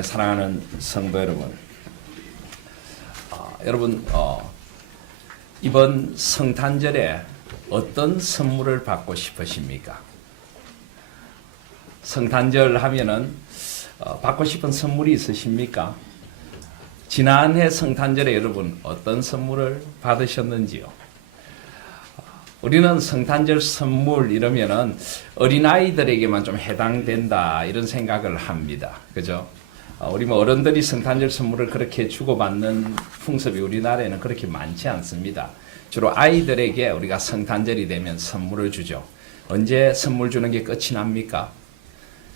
안에 사랑하는 성도 여러분, 여러분 이번 성탄절에 어떤 선물을 받고 싶으십니까? 성탄절 하면은 받고 싶은 선물이 있으십니까? 지난해 성탄절에 여러분 어떤 선물을 받으셨는지요? 우리는 성탄절 선물 이러면은 어린아이들에게만 좀 해당된다 이런 생각을 합니다. 그죠? 우리 어른들이 성탄절 선물을 그렇게 주고받는 풍습이 우리나라에는 그렇게 많지 않습니다. 주로 아이들에게 우리가 성탄절이 되면 선물을 주죠. 언제 선물 주는 게 끝이 납니까?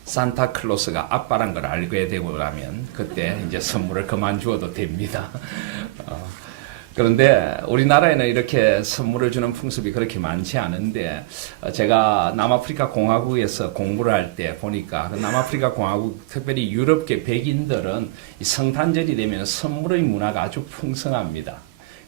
산타클로스가 아빠란 걸 알게 되고 나면 그때 이제 선물을 그만 주어도 됩니다. 그런데 우리나라에는 이렇게 선물을 주는 풍습이 그렇게 많지 않은데, 제가 남아프리카 공화국에서 공부를 할 때 보니까 그 남아프리카 공화국, 특별히 유럽계 백인들은 이 성탄절이 되면 선물의 문화가 아주 풍성합니다.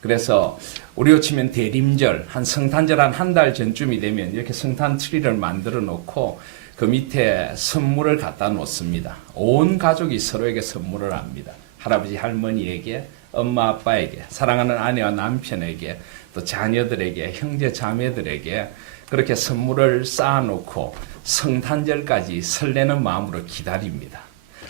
그래서 우리로 치면 대림절, 성탄절 한 달 전쯤이 되면 이렇게 성탄 트리를 만들어 놓고 그 밑에 선물을 갖다 놓습니다. 온 가족이 서로에게 선물을 합니다. 할아버지 할머니에게, 엄마 아빠에게, 사랑하는 아내와 남편에게, 또 자녀들에게, 형제 자매들에게 그렇게 선물을 쌓아놓고 성탄절까지 설레는 마음으로 기다립니다.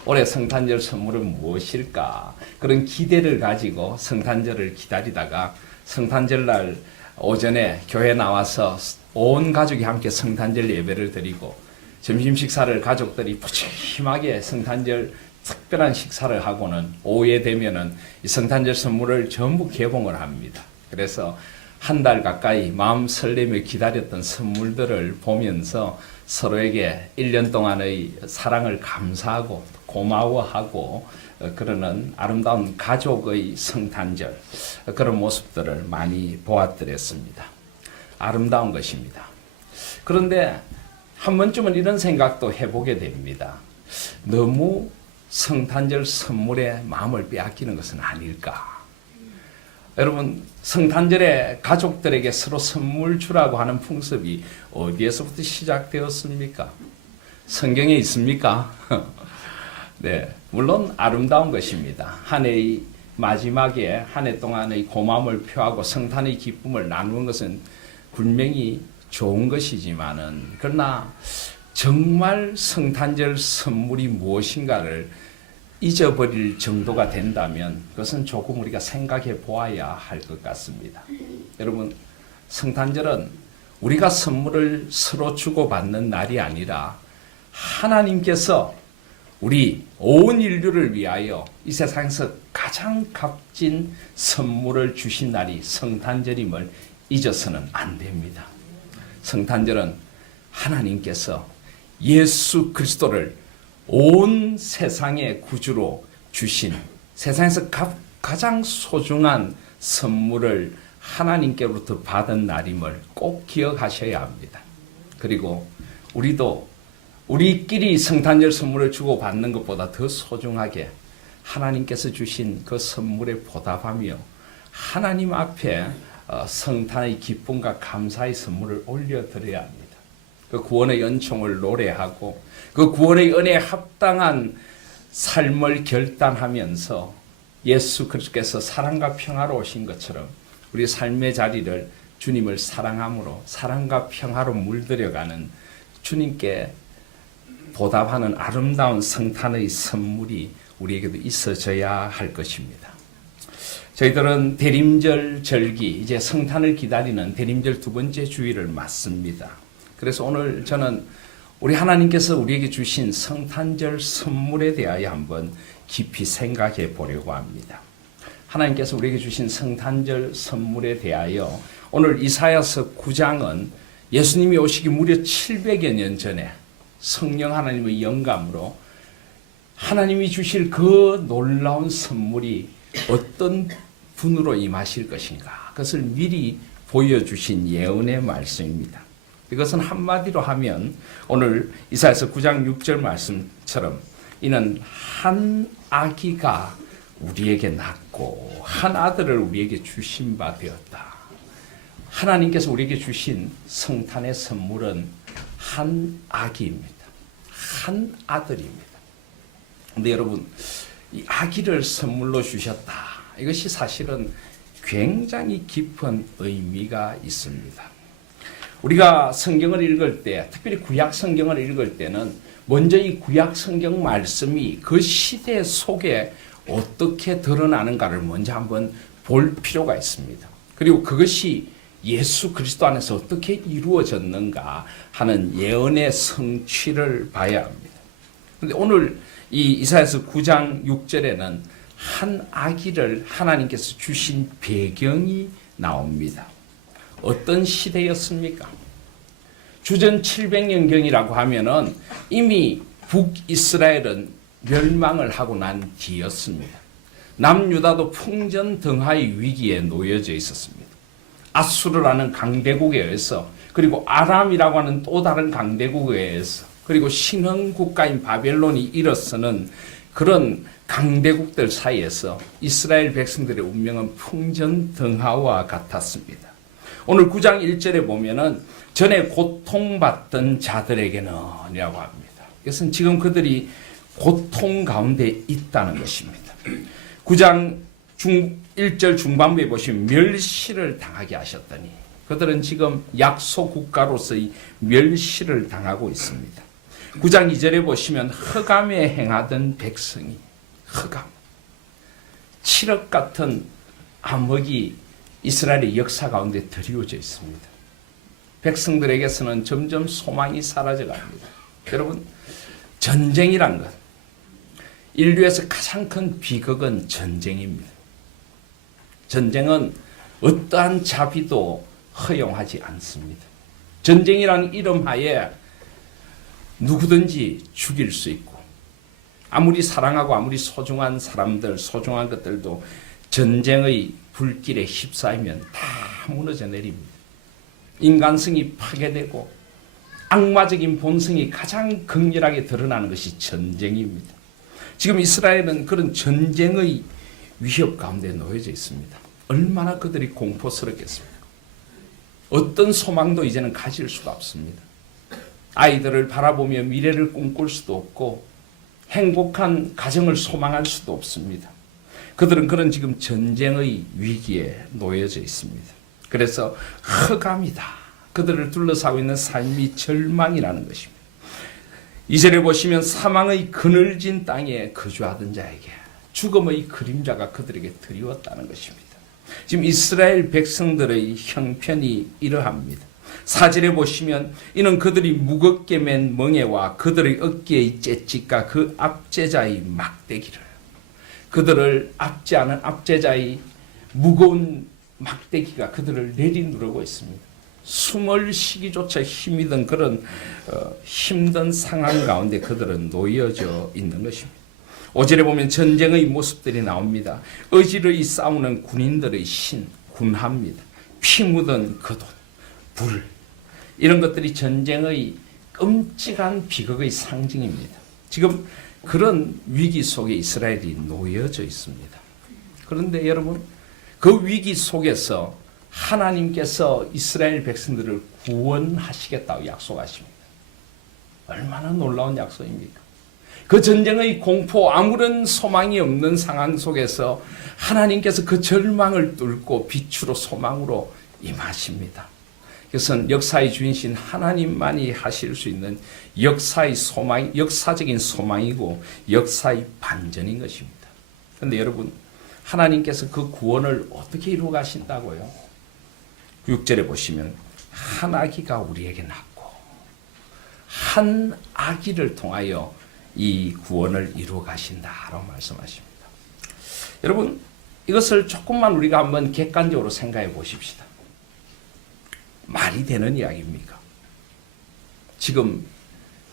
올해 성탄절 선물은 무엇일까? 그런 기대를 가지고 성탄절을 기다리다가 성탄절날 오전에 교회 나와서 온 가족이 함께 성탄절 예배를 드리고 점심 식사를 가족들이 푸짐하게 성탄절 특별한 식사를 하고는 오후에 되면은 이 성탄절 선물을 전부 개봉을 합니다. 그래서 한 달 가까이 마음 설레며 기다렸던 선물들을 보면서 서로에게 1년 동안의 사랑을 감사하고 고마워하고 그러는 아름다운 가족의 성탄절, 그런 모습들을 많이 보았더랬습니다. 아름다운 것입니다. 그런데 한 번쯤은 이런 생각도 해보게 됩니다. 너무 성탄절 선물에 마음을 빼앗기는 것은 아닐까? 여러분, 성탄절에 가족들에게 서로 선물 주라고 하는 풍습이 어디에서부터 시작되었습니까? 성경에 있습니까? 네, 물론 아름다운 것입니다. 한 해의 마지막에 한 해 동안의 고마움을 표하고 성탄의 기쁨을 나누는 것은 분명히 좋은 것이지만은, 그러나 정말 성탄절 선물이 무엇인가를 잊어버릴 정도가 된다면 그것은 조금 우리가 생각해 보아야 할 것 같습니다. 여러분, 성탄절은 우리가 선물을 서로 주고받는 날이 아니라 하나님께서 우리 온 인류를 위하여 이 세상에서 가장 값진 선물을 주신 날이 성탄절임을 잊어서는 안 됩니다. 성탄절은 하나님께서 예수 그리스도를 온 세상의 구주로 주신, 세상에서 가장 소중한 선물을 하나님께로부터 받은 날임을 꼭 기억하셔야 합니다. 그리고 우리도 우리끼리 성탄절 선물을 주고 받는 것보다 더 소중하게 하나님께서 주신 그 선물에 보답하며 하나님 앞에 성탄의 기쁨과 감사의 선물을 올려드려야 합니다. 그 구원의 은총을 노래하고 그 구원의 은혜에 합당한 삶을 결단하면서 예수 그리스도께서 사랑과 평화로 오신 것처럼 우리 삶의 자리를 주님을 사랑함으로 사랑과 평화로 물들여가는, 주님께 보답하는 아름다운 성탄의 선물이 우리에게도 있어져야 할 것입니다. 저희들은 대림절 절기, 이제 성탄을 기다리는 대림절 두 번째 주일을 맞습니다. 그래서 오늘 저는 우리 하나님께서 우리에게 주신 성탄절 선물에 대하여 한번 깊이 생각해 보려고 합니다. 하나님께서 우리에게 주신 성탄절 선물에 대하여 오늘 이사야서 9장은 예수님이 오시기 무려 700여 년 전에 성령 하나님의 영감으로 하나님이 주실 그 놀라운 선물이 어떤 분으로 임하실 것인가, 그것을 미리 보여주신 예언의 말씀입니다. 이것은 한마디로 하면 오늘 이사야서 9장 6절 말씀처럼 이는 한 아기가 우리에게 낳고 한 아들을 우리에게 주신 바 되었다. 하나님께서 우리에게 주신 성탄의 선물은 한 아기입니다. 한 아들입니다. 근데 여러분, 이 아기를 선물로 주셨다. 이것이 사실은 굉장히 깊은 의미가 있습니다. 우리가 성경을 읽을 때, 특별히 구약 성경을 읽을 때는 먼저 이 구약 성경 말씀이 그 시대 속에 어떻게 드러나는가를 먼저 한번 볼 필요가 있습니다. 그리고 그것이 예수 그리스도 안에서 어떻게 이루어졌는가 하는 예언의 성취를 봐야 합니다. 그런데 오늘 이 이사야서 9장 6절에는 한 아기를 하나님께서 주신 배경이 나옵니다. 어떤 시대였습니까? 주전 700년경이라고 하면은 이미 북이스라엘은 멸망을 하고 난 뒤였습니다. 남유다도 풍전등하의 위기에 놓여져 있었습니다. 아수르라는 강대국에 의해서, 그리고 아람이라고 하는 또 다른 강대국에 의해서, 그리고 신흥 국가인 바벨론이 일어서는 그런 강대국들 사이에서 이스라엘 백성들의 운명은 풍전등하와 같았습니다. 오늘 9장 1절에 보면은 전에 고통받던 자들에게는 이라고 합니다. 이것은 지금 그들이 고통 가운데 있다는 것입니다. 9장 1절 중반부에 보시면 멸시를 당하게 하셨더니, 그들은 지금 약소 국가로서의 멸시를 당하고 있습니다. 9장 2절에 보시면 흑암에 행하던 백성이, 흑암, 칠흑 같은 암흑이 이스라엘의 역사 가운데 드리워져 있습니다. 백성들에게서는 점점 소망이 사라져 갑니다. 여러분, 전쟁이란 것, 인류에서 가장 큰 비극은 전쟁입니다. 전쟁은 어떠한 자비도 허용하지 않습니다. 전쟁이라는 이름 하에 누구든지 죽일 수 있고, 아무리 사랑하고 아무리 소중한 사람들, 소중한 것들도 전쟁의 불길에 휩싸이면 다 무너져 내립니다. 인간성이 파괴되고 악마적인 본성이 가장 극렬하게 드러나는 것이 전쟁입니다. 지금 이스라엘은 그런 전쟁의 위협 가운데 놓여져 있습니다. 얼마나 그들이 공포스럽겠습니까? 어떤 소망도 이제는 가질 수가 없습니다. 아이들을 바라보며 미래를 꿈꿀 수도 없고 행복한 가정을 소망할 수도 없습니다. 그들은 그런 지금 전쟁의 위기에 놓여져 있습니다. 그래서 흑암이다. 그들을 둘러싸고 있는 삶이 절망이라는 것입니다. 2절에 보시면 사망의 그늘진 땅에 거주하던 자에게 죽음의 그림자가 그들에게 드리웠다는 것입니다. 지금 이스라엘 백성들의 형편이 이러합니다. 4절에 보시면 이는 그들이 무겁게 맨 멍에와 그들의 어깨의 째찍과 그 압제자의 막대기를, 그들을 압제하는 압제자의 무거운 막대기가 그들을 내리누르고 있습니다. 숨을 쉬기조차 힘이 든 그런 힘든 상황 가운데 그들은 놓여져 있는 것입니다. 5절에 보면 전쟁의 모습들이 나옵니다. 어지러이 싸우는 군인들의 신, 군합니다. 피 묻은 겉옷, 불, 이런 것들이 전쟁의 끔찍한 비극의 상징입니다. 지금 그런 위기 속에 이스라엘이 놓여져 있습니다. 그런데 여러분, 그 위기 속에서 하나님께서 이스라엘 백성들을 구원하시겠다고 약속하십니다. 얼마나 놀라운 약속입니까? 그 전쟁의 공포, 아무런 소망이 없는 상황 속에서 하나님께서 그 절망을 뚫고 빛으로 소망으로 임하십니다. 그것은 역사의 주인신 하나님만이 하실 수 있는 역사의 소망, 역사적인 소망이고 역사의 반전인 것입니다. 그런데 여러분, 하나님께서 그 구원을 어떻게 이루어 가신다고요? 6절에 보시면 한 아기가 우리에게 낳고 한 아기를 통하여 이 구원을 이루어 가신다라고 말씀하십니다. 여러분, 이것을 조금만 우리가 한번 객관적으로 생각해 보십시다. 말이 되는 이야기입니까? 지금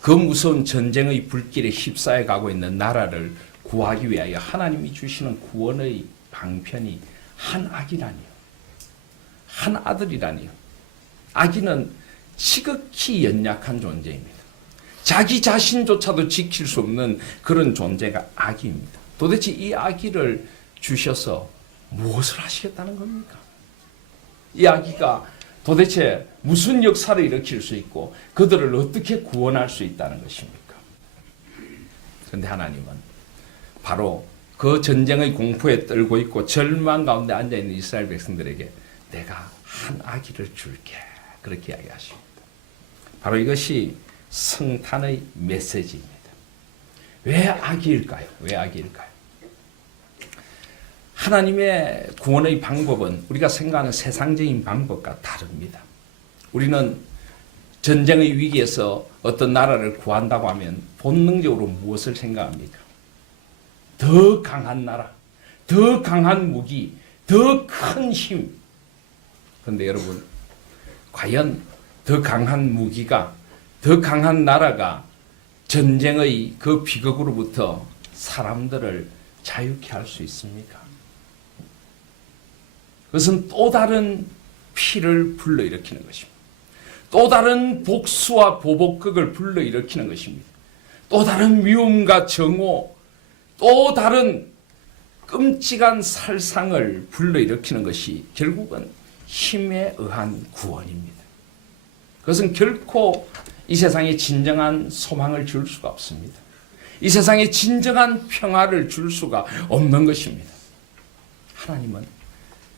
그 무서운 전쟁의 불길에 휩싸여 가고 있는 나라를 구하기 위하여 하나님이 주시는 구원의 방편이 한 아기라니요, 한 아들이라니요. 아기는 지극히 연약한 존재입니다. 자기 자신조차도 지킬 수 없는 그런 존재가 아기입니다. 도대체 이 아기를 주셔서 무엇을 하시겠다는 겁니까? 이 아기가 도대체 무슨 역사를 일으킬 수 있고 그들을 어떻게 구원할 수 있다는 것입니까? 그런데 하나님은 바로 그 전쟁의 공포에 떨고 있고 절망 가운데 앉아있는 이스라엘 백성들에게 내가 한 아기를 줄게. 그렇게 이야기하십니다. 바로 이것이 성탄의 메시지입니다. 왜 아기일까요? 왜 아기일까요? 하나님의 구원의 방법은 우리가 생각하는 세상적인 방법과 다릅니다. 우리는 전쟁의 위기에서 어떤 나라를 구한다고 하면 본능적으로 무엇을 생각합니까? 더 강한 나라, 더 강한 무기, 더 큰 힘. 그런데 여러분, 과연 더 강한 무기가, 더 강한 나라가 전쟁의 그 비극으로부터 사람들을 자유케 할 수 있습니까? 그것은 또 다른 피를 불러일으키는 것입니다. 또 다른 복수와 보복극을 불러일으키는 것입니다. 또 다른 미움과 정오, 또 다른 끔찍한 살상을 불러일으키는 것이 결국은 힘에 의한 구원입니다. 그것은 결코 이 세상에 진정한 소망을 줄 수가 없습니다. 이 세상에 진정한 평화를 줄 수가 없는 것입니다. 하나님은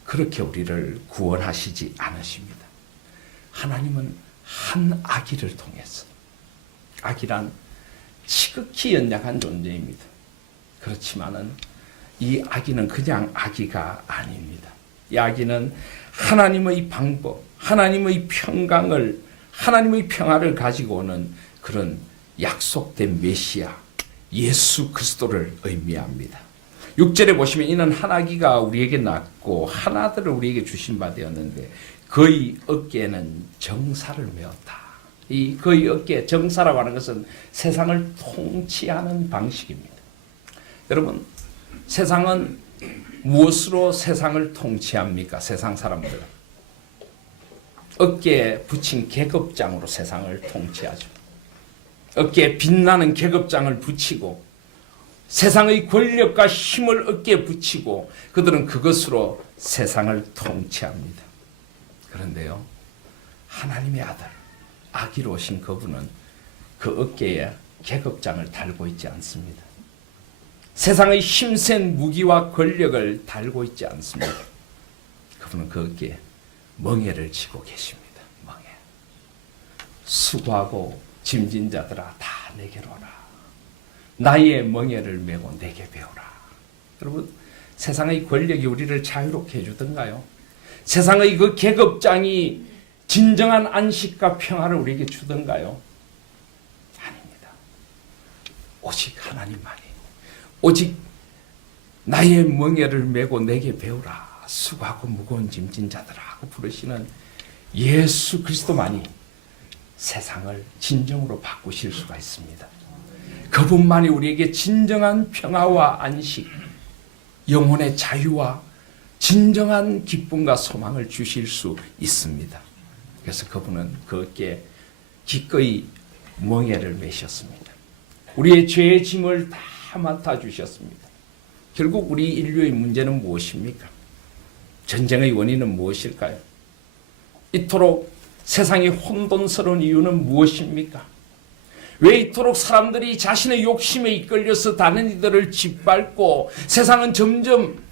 그렇게 우리를 구원하시지 않으십니다. 하나님은 한 아기를 통해서, 아기란 지극히 연약한 존재입니다. 그렇지만은 이 아기는 그냥 아기가 아닙니다. 이 아기는 하나님의 방법, 하나님의 평강을, 하나님의 평화를 가지고 오는 그런 약속된 메시아 예수 그리스도를 의미합니다. 6절에 보시면 이는 한 아기가 우리에게 낳고 한 아들을 우리에게 주신 바 되었는데 그의 어깨에는 정사를 메었다. 이 그의 어깨에 정사라고 하는 것은 세상을 통치하는 방식입니다. 여러분, 세상은 무엇으로 세상을 통치합니까? 세상 사람들은 어깨에 붙인 계급장으로 세상을 통치하죠. 어깨에 빛나는 계급장을 붙이고 세상의 권력과 힘을 어깨에 붙이고 그들은 그것으로 세상을 통치합니다. 그런데요, 하나님의 아들, 아기로 오신 그분은 그 어깨에 계급장을 달고 있지 않습니다. 세상의 힘센 무기와 권력을 달고 있지 않습니다. 그분은 그 어깨에 멍에를 쥐고 계십니다. 멍에. 수고하고 짐진 자들아 다 내게로 오라. 나의 멍에를 메고 내게 배우라. 여러분, 세상의 권력이 우리를 자유롭게 해주던가요? 세상의 그 계급장이 진정한 안식과 평화를 우리에게 주던가요? 아닙니다. 오직 하나님만이, 오직 나의 멍에를 메고 내게 배우라. 수고하고 무거운 짐진 자들아 하고 부르시는 예수 그리스도만이 세상을 진정으로 바꾸실 수가 있습니다. 그분만이 우리에게 진정한 평화와 안식, 영혼의 자유와 진정한 기쁨과 소망을 주실 수 있습니다. 그래서 그분은 그 어깨에 기꺼이 멍에를 메셨습니다. 우리의 죄의 짐을 다 맡아주셨습니다. 결국 우리 인류의 문제는 무엇입니까? 전쟁의 원인은 무엇일까요? 이토록 세상이 혼돈스러운 이유는 무엇입니까? 왜 이토록 사람들이 자신의 욕심에 이끌려서 다른 이들을 짓밟고 세상은 점점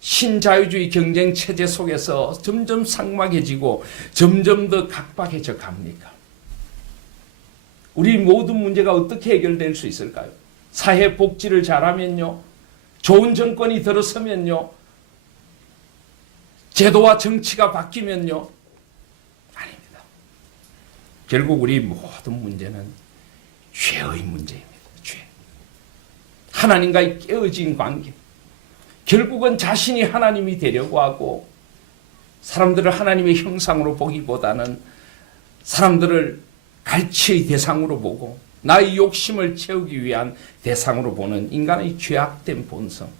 신자유주의 경쟁 체제 속에서 점점 삭막해지고 점점 더 각박해져 갑니까? 우리 모든 문제가 어떻게 해결될 수 있을까요? 사회 복지를 잘하면요, 좋은 정권이 들어서면요, 제도와 정치가 바뀌면요, 아닙니다. 결국 우리 모든 문제는 죄의 문제입니다. 죄. 하나님과의 깨어진 관계. 결국은 자신이 하나님이 되려고 하고 사람들을 하나님의 형상으로 보기보다는 사람들을 갈취의 대상으로 보고 나의 욕심을 채우기 위한 대상으로 보는 인간의 죄악된 본성.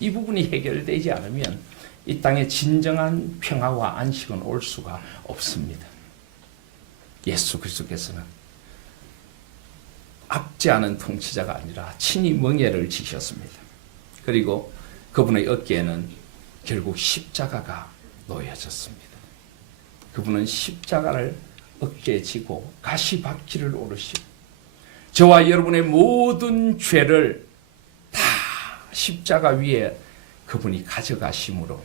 이 부분이 해결되지 않으면 이 땅에 진정한 평화와 안식은 올 수가 없습니다. 예수 그리스도께서는 앞지 않은 통치자가 아니라 친히 멍에를 지셨습니다. 그리고 그분의 어깨에는 결국 십자가가 놓여졌습니다. 그분은 십자가를 어깨에 지고 가시바퀴를 오르시고 저와 여러분의 모든 죄를 다 십자가 위에 그분이 가져가심으로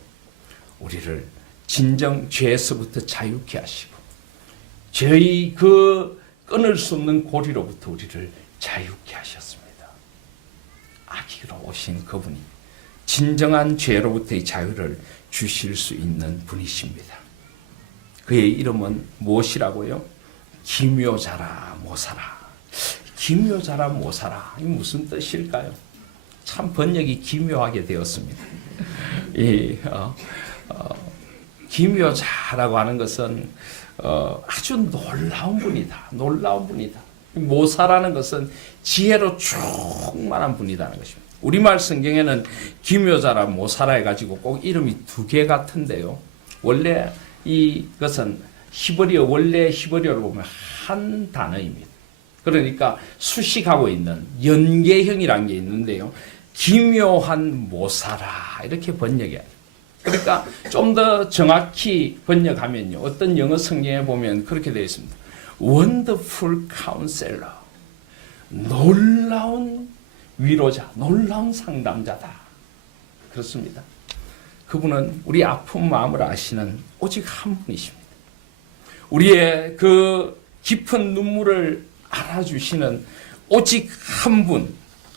우리를 진정 죄에서부터 자유케 하시고 죄의 그 끊을 수 없는 고리로부터 우리를 자유케 하셨습니다. 아기로 오신 그분이 진정한 죄로부터의 자유를 주실 수 있는 분이십니다. 그의 이름은 무엇이라고요? 기묘자라 모사라. 기묘자라 모사라. 이 무슨 뜻일까요? 참 번역이 기묘하게 되었습니다. 기묘자라고 하는 것은 아주 놀라운 분이다. 놀라운 분이다. 모사라는 것은 지혜로 충만한 분이라는 것입니다. 우리말 성경에는 기묘자라 모사라 해가지고 꼭 이름이 두 개 같은데요. 원래 이것은 원래 히브리어로 보면 한 단어입니다. 그러니까 수식하고 있는 연계형이라는 게 있는데요. 기묘한 모사라 이렇게 번역해야 돼요. 그러니까 좀 더 정확히 번역하면요. 어떤 영어 성경에 보면 그렇게 되어 있습니다. Wonderful Counselor. 놀라운 위로자, 놀라운 상담자다. 그렇습니다. 그분은 우리 아픈 마음을 아시는 오직 한 분이십니다. 우리의 그 깊은 눈물을 알아주시는 오직 한 분,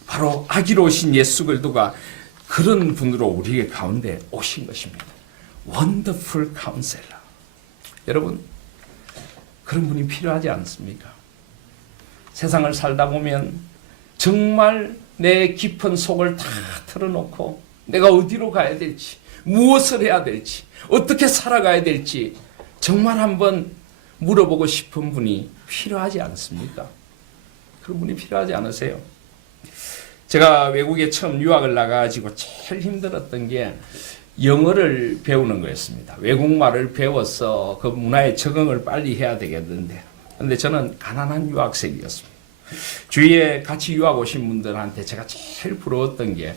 바로 아기로 오신 예수 그리스도가 그런 분으로 우리의 가운데 오신 것입니다. Wonderful Counselor. 여러분, 그런 분이 필요하지 않습니까? 세상을 살다 보면 정말 내 깊은 속을 다 털어놓고 내가 어디로 가야 될지, 무엇을 해야 될지, 어떻게 살아가야 될지 정말 한번 물어보고 싶은 분이 필요하지 않습니까? 그런 분이 필요하지 않으세요? 제가 외국에 처음 유학을 나가가지고 제일 힘들었던 게 영어를 배우는 거였습니다. 외국말을 배워서 그 문화에 적응을 빨리 해야 되겠는데, 근데 저는 가난한 유학생이었습니다. 주위에 같이 유학 오신 분들한테 제가 제일 부러웠던 게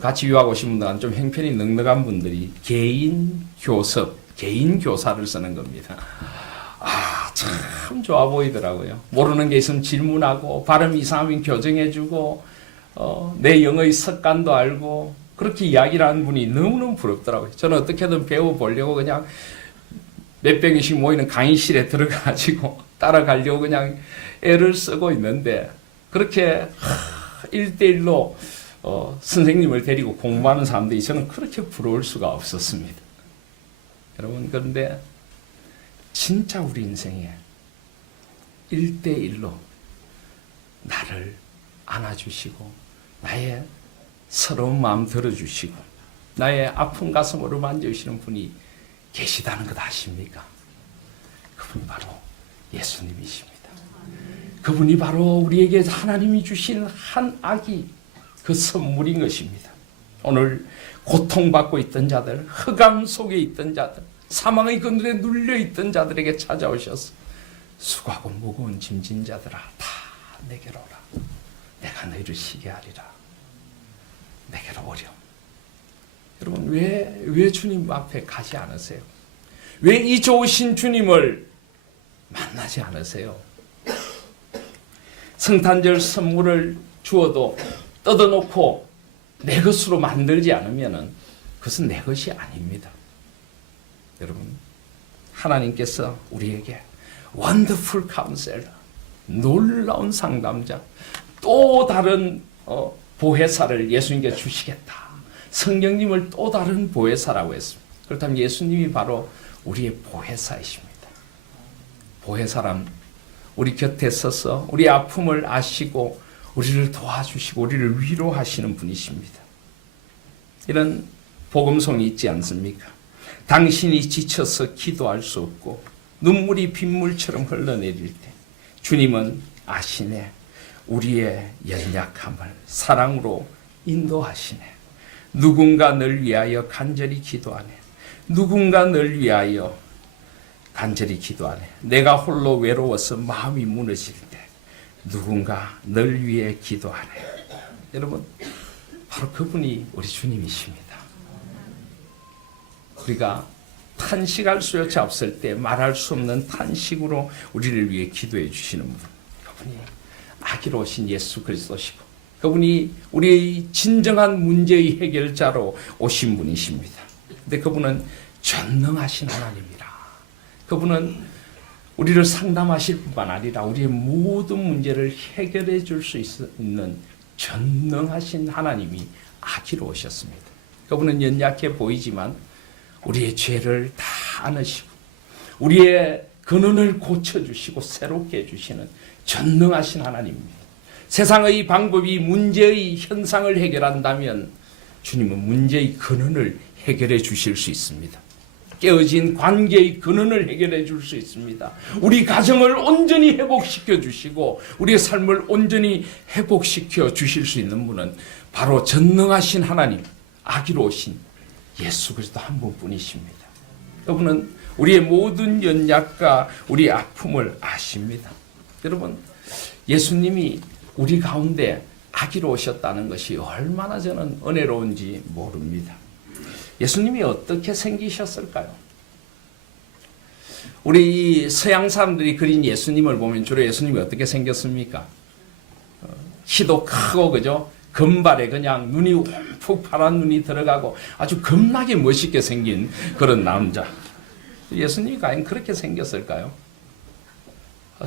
같이 유학 오신 분들은 좀 형편이 넉넉한 분들이 개인 교사를 쓰는 겁니다. 참 좋아 보이더라고요. 모르는 게 있으면 질문하고 발음 이상하면 교정해주고 내 영어의 습관도 알고 그렇게 이야기를 하는 분이 너무너무 부럽더라고요. 저는 어떻게든 배워보려고 그냥 몇백 명씩 모이는 강의실에 들어가가지고 따라가려고 그냥 애를 쓰고 있는데 그렇게 1대1로 선생님을 데리고 공부하는 사람들이 저는 그렇게 부러울 수가 없었습니다. 여러분, 그런데 진짜 우리 인생에 1대1로 나를 안아주시고 나의 서러운 마음 들어주시고 나의 아픈 가슴으로 만져주시는 분이 계시다는 것 아십니까? 그분이 바로 예수님이십니다. 그분이 바로 우리에게 하나님이 주신 한 아기, 그 선물인 것입니다. 오늘 고통받고 있던 자들, 흑암 속에 있던 자들, 사망의 그늘에 눌려있던 자들에게 찾아오셔서 수고하고 무거운 짐진 자들아 다 내게로 오라. 내가 너희를 쉬게 하리라. 내게로 오렴. 여러분, 왜 주님 앞에 가지 않으세요? 왜 이 좋으신 주님을 만나지 않으세요? 성탄절 선물을 주어도 뜯어놓고 내 것으로 만들지 않으면 그것은 내 것이 아닙니다. 여러분, 하나님께서 우리에게 Wonderful Counselor, 놀라운 상담자, 또 다른 보혜사를 예수님께 주시겠다. 성령님을 또 다른 보혜사라고 했습니다. 그렇다면 예수님이 바로 우리의 보혜사이십니다. 보혜사란 우리 곁에 서서 우리 아픔을 아시고 우리를 도와주시고 우리를 위로하시는 분이십니다. 이런 복음송이 있지 않습니까? 당신이 지쳐서 기도할 수 없고 눈물이 빗물처럼 흘러내릴 때 주님은 아시네. 우리의 연약함을 사랑으로 인도하시네. 누군가 널 위하여 간절히 기도하네. 누군가 널 위하여 간절히 기도하네. 내가 홀로 외로워서 마음이 무너질 때 누군가 널 위해 기도하네. 여러분, 바로 그분이 우리 주님이십니다. 우리가 탄식할 수조차 없을 때 말할 수 없는 탄식으로 우리를 위해 기도해 주시는 분, 그분이 아기로 오신 예수 그리스도시고 그분이 우리의 진정한 문제의 해결자로 오신 분이십니다. 근데 그분은 전능하신 하나님이라. 그분은 우리를 상담하실 뿐만 아니라 우리의 모든 문제를 해결해 줄 수 있는 전능하신 하나님이 아기로 오셨습니다. 그분은 연약해 보이지만 우리의 죄를 다 안으시고 우리의 근원을 고쳐주시고 새롭게 해주시는 전능하신 하나님입니다. 세상의 방법이 문제의 현상을 해결한다면 주님은 문제의 근원을 해결해 주실 수 있습니다. 깨어진 관계의 근원을 해결해 줄 수 있습니다. 우리 가정을 온전히 회복시켜 주시고 우리의 삶을 온전히 회복시켜 주실 수 있는 분은 바로 전능하신 하나님, 아기로 오신 예수 그리스도 한 분뿐이십니다. 그분은 우리의 모든 연약과 우리 아픔을 아십니다. 여러분, 예수님이 우리 가운데 아기로 오셨다는 것이 얼마나 저는 은혜로운지 모릅니다. 예수님이 어떻게 생기셨을까요? 우리 서양 사람들이 그린 예수님을 보면 주로 예수님이 어떻게 생겼습니까? 키도 크고, 그죠? 금발에 그냥 눈이 움푹 파란 눈이 들어가고 아주 겁나게 멋있게 생긴 그런 남자. 예수님이 과연 그렇게 생겼을까요?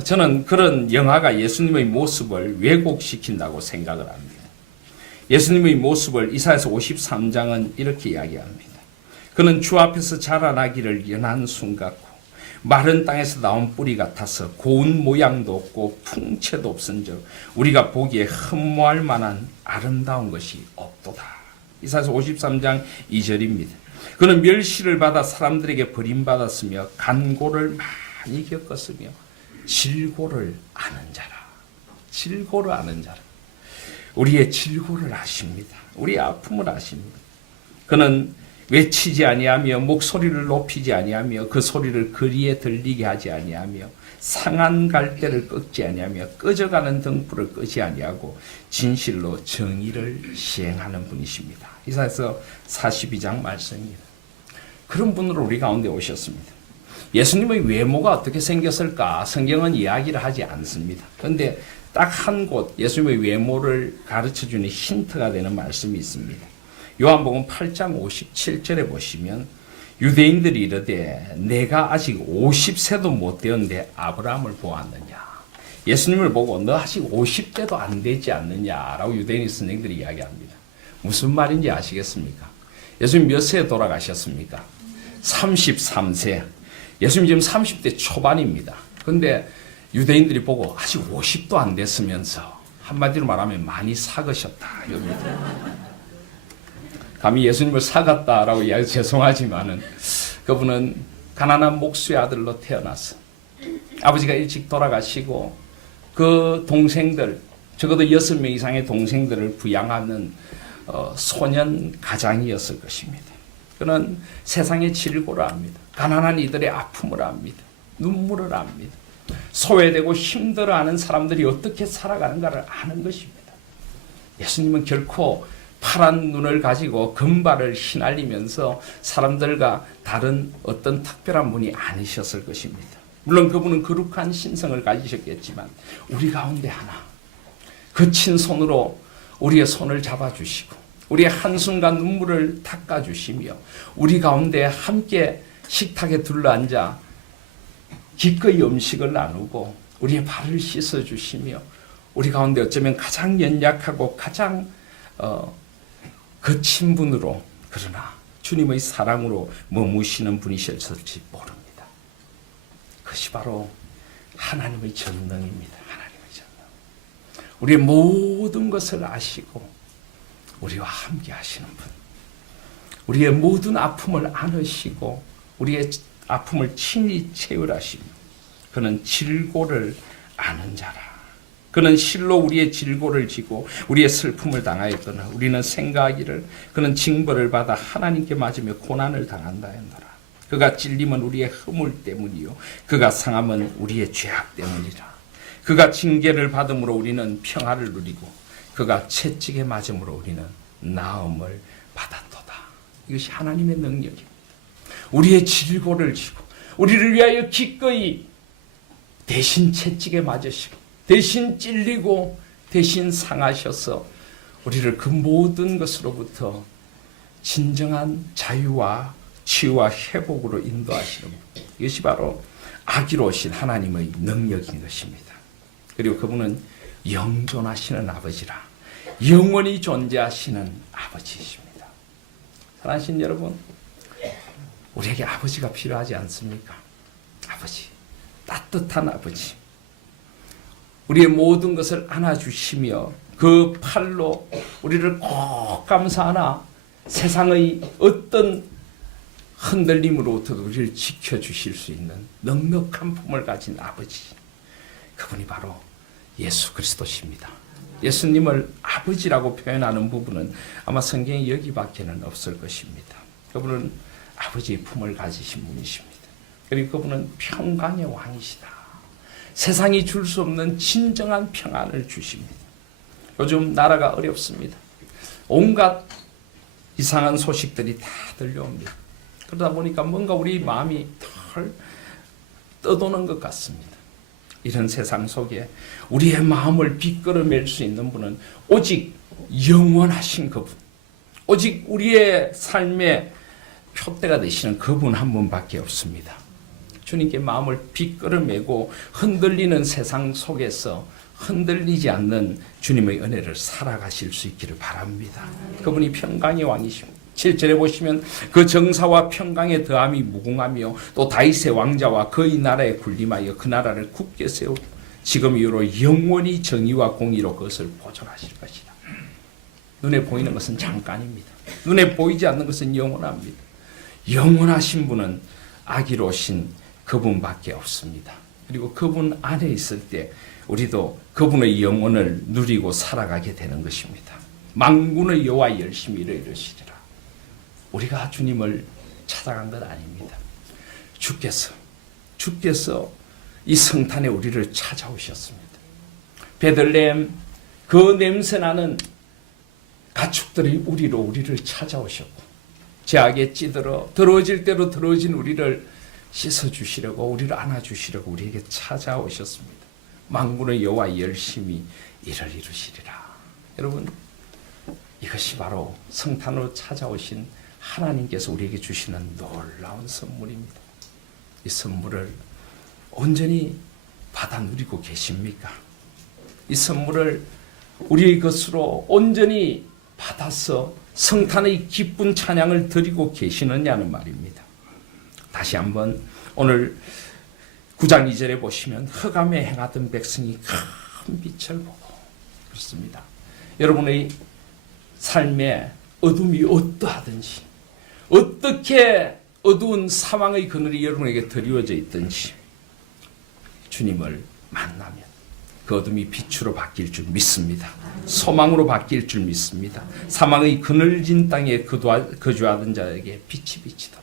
저는 그런 영화가 예수님의 모습을 왜곡시킨다고 생각을 합니다. 예수님의 모습을 이사야서 53장은 이렇게 이야기합니다. 그는 주 앞에서 자라나기를 연한 순 같고 마른 땅에서 나온 뿌리 같아서 고운 모양도 없고 풍채도 없은즉 우리가 보기에 흠모할 만한 아름다운 것이 없도다. 이사야서 53장 2절입니다. 그는 멸시를 받아 사람들에게 버림받았으며 간고를 많이 겪었으며 질고를 아는 자라. 질고를 아는 자라. 우리의 질고를 아십니다. 우리의 아픔을 아십니다. 그는 외치지 아니하며 목소리를 높이지 아니하며 그 소리를 거리에 들리게 하지 아니하며 상한 갈대를 꺾지 아니하며 꺼져가는 등불을 끄지 아니하고 진실로 정의를 시행하는 분이십니다. 이사야서 42장 말씀입니다. 그런 분으로 우리 가운데 오셨습니다. 예수님의 외모가 어떻게 생겼을까 성경은 이야기를 하지 않습니다. 그런데 딱 한 곳 예수님의 외모를 가르쳐주는 힌트가 되는 말씀이 있습니다. 요한복음 8장 57절에 보시면 유대인들이 이르되 내가 아직 50세도 못 되었는데 아브라함을 보았느냐. 예수님을 보고 너 아직 50대도 안 되지 않느냐라고 유대인 선생들이 이야기합니다. 무슨 말인지 아시겠습니까? 예수님 몇 세에 돌아가셨습니까? 33세. 예수님 지금 30대 초반입니다. 그런데 유대인들이 보고 아직 50도 안 됐으면서 한마디로 말하면 많이 사그셨다. 감히 예수님을 사갔다라고 이야기 죄송하지만은 그분은 가난한 목수의 아들로 태어났어. 아버지가 일찍 돌아가시고 그 동생들 적어도 6명 이상의 동생들을 부양하는 소년 가장이었을 것입니다. 그는 세상의 질고를 압니다. 가난한 이들의 아픔을 압니다. 눈물을 압니다. 소외되고 힘들어하는 사람들이 어떻게 살아가는가를 아는 것입니다. 예수님은 결코 파란 눈을 가지고 금발을 휘날리면서 사람들과 다른 어떤 특별한 분이 아니셨을 것입니다. 물론 그분은 거룩한 신성을 가지셨겠지만 우리 가운데 하나 거친 손으로 우리의 손을 잡아주시고 우리의 한숨과 눈물을 닦아주시며 우리 가운데 함께 식탁에 둘러앉아 기꺼이 음식을 나누고 우리의 발을 씻어주시며 우리 가운데 어쩌면 가장 연약하고 가장 거친 분으로 그러나 주님의 사랑으로 머무시는 분이셨을지 모릅니다. 그것이 바로 하나님의 전능입니다. 하나님의 전능. 우리의 모든 것을 아시고 우리와 함께 하시는 분. 우리의 모든 아픔을 안으시고 우리의 아픔을 친히 채울하시며 그는 질고를 아는 자라. 그는 실로 우리의 질고를 지고 우리의 슬픔을 당하였거나 우리는 생각하기를 그는 징벌을 받아 하나님께 맞으며 고난을 당한다 했노라. 그가 찔림은 우리의 허물 때문이요 그가 상함은 우리의 죄악 때문이라. 그가 징계를 받음으로 우리는 평화를 누리고 그가 채찍에 맞음으로 우리는 나음을 받았도다. 이것이 하나님의 능력입니다. 우리의 질고를 지고 우리를 위하여 기꺼이 대신 채찍에 맞으시고 대신 찔리고 대신 상하셔서 우리를 그 모든 것으로부터 진정한 자유와 치유와 회복으로 인도하시는 분. 이것이 바로 아기로 오신 하나님의 능력인 것입니다. 그리고 그분은 영존하시는 아버지라 영원히 존재하시는 아버지이십니다. 사랑하신 여러분, 우리에게 아버지가 필요하지 않습니까? 아버지, 따뜻한 아버지, 우리의 모든 것을 안아주시며 그 팔로 우리를 꼭 감싸 세상의 어떤 흔들림으로부터 우리를 지켜주실 수 있는 넉넉한 품을 가진 아버지, 그분이 바로 예수 그리스도십니다. 예수님을 아버지라고 표현하는 부분은 아마 성경에 여기밖에는 없을 것입니다. 그분은 아버지의 품을 가지신 분이십니다. 그리고 그분은 평강의 왕이시다. 세상이 줄 수 없는 진정한 평안을 주십니다. 요즘 나라가 어렵습니다. 온갖 이상한 소식들이 다 들려옵니다. 그러다 보니까 뭔가 우리 마음이 덜 떠도는 것 같습니다. 이런 세상 속에 우리의 마음을 비끄러맬 수 있는 분은 오직 영원하신 그분, 오직 우리의 삶의 표대가 되시는 그분 한 분밖에 없습니다. 주님께 마음을 비끄러매고 흔들리는 세상 속에서 흔들리지 않는 주님의 은혜를 살아가실 수 있기를 바랍니다. 그분이 평강의 왕이십니다. 7절에 보시면 그 정사와 평강의 더함이 무궁하며 또 다윗의 왕자와 그의 나라에 군림하여 그 나라를 굳게 세우고 지금 이후로 영원히 정의와 공의로 그것을 보존하실 것이다. 눈에 보이는 것은 잠깐입니다. 눈에 보이지 않는 것은 영원합니다. 영원하신 분은 아기로 오신 그분밖에 없습니다. 그리고 그분 안에 있을 때 우리도 그분의 영혼을 누리고 살아가게 되는 것입니다. 만군의 여호와 열심히 이르시리라. 우리가 주님을 찾아간 것 아닙니다. 주께서 이 성탄에 우리를 찾아오셨습니다. 베들레헴 그 냄새나는 가축들이 우리를 찾아오셨고 죄악에 찌들어 더러워질 대로 더러워진 우리를 씻어주시려고 우리를 안아주시려고 우리에게 찾아오셨습니다. 만군의 여호와 열심히 이를 이루시리라. 여러분, 이것이 바로 성탄으로 찾아오신 하나님께서 우리에게 주시는 놀라운 선물입니다. 이 선물을 온전히 받아 누리고 계십니까? 이 선물을 우리의 것으로 온전히 받아서 성탄의 기쁜 찬양을 드리고 계시느냐는 말입니다. 다시 한번 오늘 9장 2절에 보시면 흑암에 행하던 백성이 큰 빛을 보고 그렇습니다. 여러분의 삶에 어둠이 어떠하든지 어떻게 어두운 사망의 그늘이 여러분에게 드리워져 있든지 주님을 만나면 그 어둠이 빛으로 바뀔 줄 믿습니다. 소망으로 바뀔 줄 믿습니다. 사망의 그늘진 땅에 거주하던 자에게 빛이 비치도다.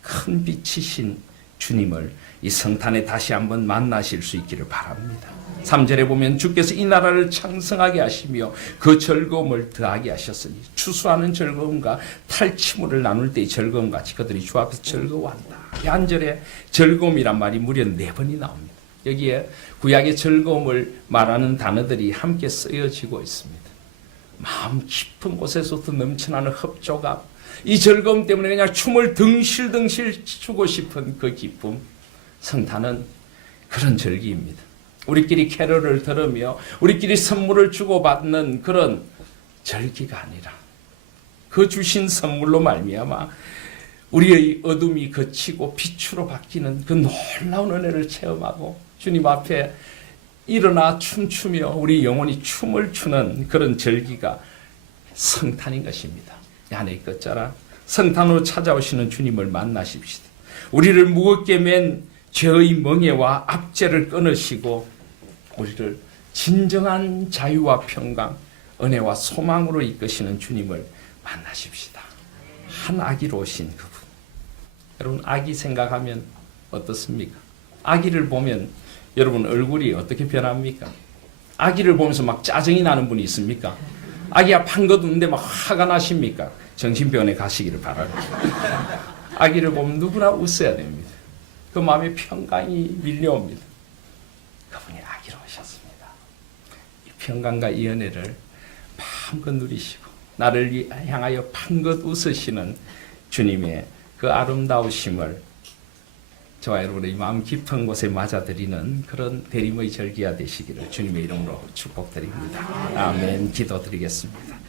큰 빛이신 주님을 이 성탄에 다시 한번 만나실 수 있기를 바랍니다. 3절에 보면 주께서 이 나라를 창성하게 하시며 그 즐거움을 더하게 하셨으니 추수하는 즐거움과 탈취물을 나눌 때의 즐거움 같이 그들이 주 앞에서 즐거워한다. 한 절에 즐거움이란 말이 무려 4번이 나옵니다. 여기에 구약의 즐거움을 말하는 단어들이 함께 쓰여지고 있습니다. 마음 깊은 곳에서부터 넘쳐나는 흡족함, 이 즐거움 때문에 그냥 춤을 덩실덩실 추고 싶은 그 기쁨, 성탄은 그런 절기입니다. 우리끼리 캐럴을 들으며 우리끼리 선물을 주고받는 그런 절기가 아니라 그 주신 선물로 말미암아 우리의 어둠이 거치고 빛으로 바뀌는 그 놀라운 은혜를 체험하고 주님 앞에 일어나 춤추며 우리 영혼이 춤을 추는 그런 절기가 성탄인 것입니다. 야네 끝자라 성탄으로 찾아오시는 주님을 만나십시다. 우리를 무겁게 맨 죄의 멍에와 압제를 끊으시고 우리를 진정한 자유와 평강, 은혜와 소망으로 이끄시는 주님을 만나십시다. 한 아기로 오신 그분. 여러분, 아기 생각하면 어떻습니까? 아기를 보면 여러분 얼굴이 어떻게 변합니까? 아기를 보면서 막 짜증이 나는 분이 있습니까? 아기가 판 것 없는데 막 화가 나십니까? 정신병원에 가시기를 바랍니다. 아기를 보면 누구나 웃어야 됩니다. 그 마음에 평강이 밀려옵니다. 그분이 아기로 오셨습니다. 이 평강과 이 은혜를 마음껏 누리시고 나를 향하여 판긋 웃으시는 주님의 그 아름다우심을 저와 여러분의 마음 깊은 곳에 맞아들이는 그런 대림의 절기가 되시기를 주님의 이름으로 축복드립니다. 아멘. 기도드리겠습니다.